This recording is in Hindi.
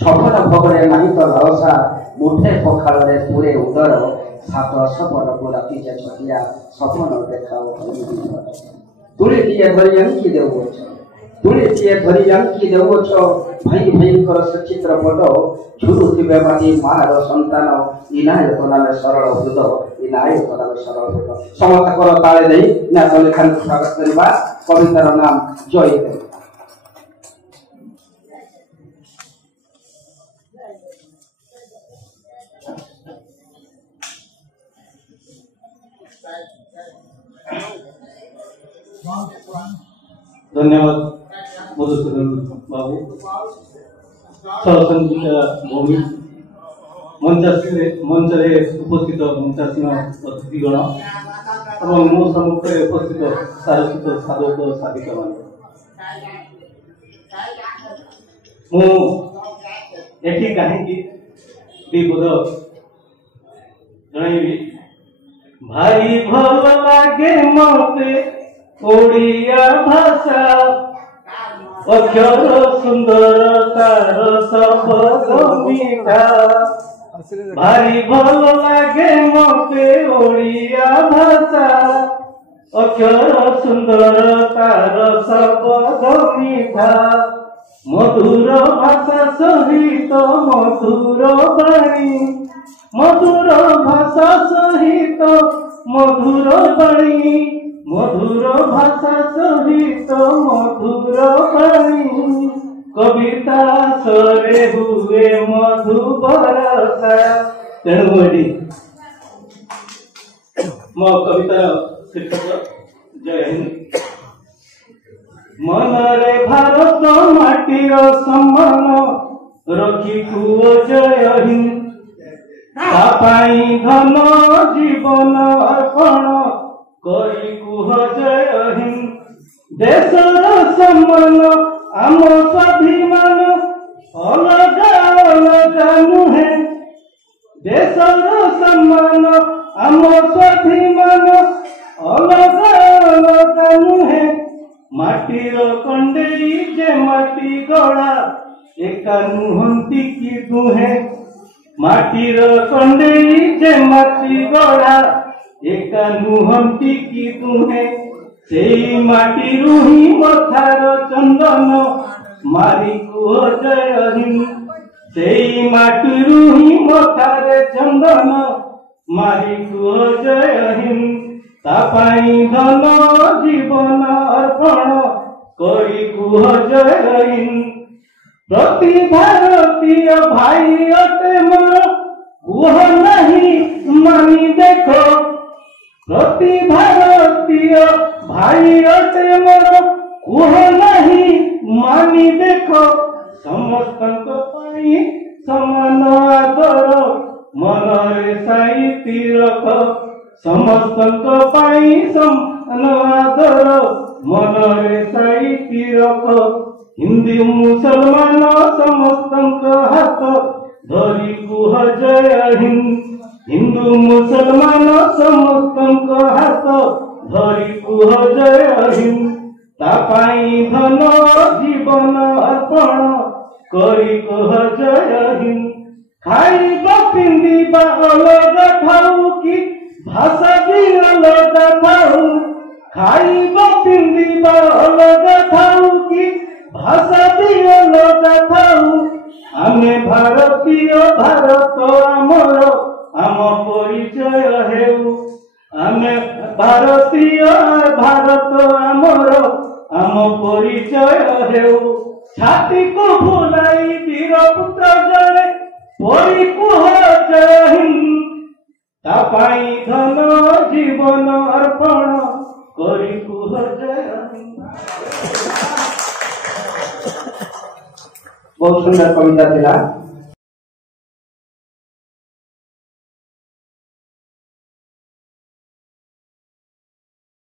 छपन भोगरे नहीं तो लसा मुठे पखाड़े पूरे उदर सात सपन को राति छटिया सपन देखाओ तुले दिए धरी अंकी देउछ तुले दिए धरी अंकी देउछ भाई भाई कर सचित्र पद छुरुथिबे माटी मार संतान इनायक नामे सरल हृद इनायक नामे सरल हृद समस्त कर ताले नहीं नाच लेखन को स्वागत करबा कवितार नाम जय देव। धन्यवाद मधुसूदन बाबू सरसंगीता भूमि मंचरे उपस्थित मंचासीन अतिथिगण और मो सम्मुखें उपस्थित सारस्वत साधक साधिका मान मुझे कहीं पद जनइबी भारी भल लगे मते ओडिया भाषा अक्षर सुंदर तार शब्द मीठा भारी भल लगे मते ओडिया भाषा अक्षर सुंदर तार शब्द मीठा मधुर भाषा सहित मधुर बाणी मधुर भाषा सहित मधुर बाणी मधुर भाषा सहित मधुर बाणी कविता सरे हुए मधु बरसा तेणु एटी मो कविता शीर्षक जय हिंद। मनरे भारत माटीर सम्मान रखी कुओ जय हिंद तापाई धन जीवन अर्पण करी कुह जय हिंद देशर सम्मान आम स्वाभिमान अलगा अलगा नुहे देशर सम्मान आम स्वाभिमान अलगा अलगा नुहे माटीर कंडेई जे माटी गड़ा एका नुहंती की दुहे माटीर कंडेई जे माटी गड़ा एका नुहंती की दुहे सेई माटी रुही मथार चंदन मारी कुह जय हिंद सेई माटी रुही मथार चंदन मारी कुह जय हिंद तापाई धन जीवन अर्पण करी कुह जय हिंद प्रति भारतीय भाई अटे मोर कुह नहीं मानी देखो प्रति भारतीय भाई अटे मोर कुह नहीं मानी देखो समस्त पाई समान आदर मनरे साईती रख समस्त पाई समान आदर मनरे साईती रख हिंदी मुसलमान समस्त हाथ धरी कुह जय हिंद हिंदू मुसलमान समस्त हाथ धरी कुह जय हिंद तापाई धन जीवन अर्पण करी कुह जय हिंद खाइबा पिंदिबा अलगा ठाऊ कि भाषा भी अलगा ठाऊ खाइबा पिंदिबा अलगा ठाऊ कि भाषा भी अलगा ठाऊ आमे भारतीय भारत आमर आम परिचय हेउ आमे भारतीय भारत आमर आम परिचय हेउ छाती को भुलाई वीर पुत्र जय परी कुह जय हिंद तापाई धन जीवन अर्पण करी कुह जय हिंद। बहुत सुंदर कविता थिला।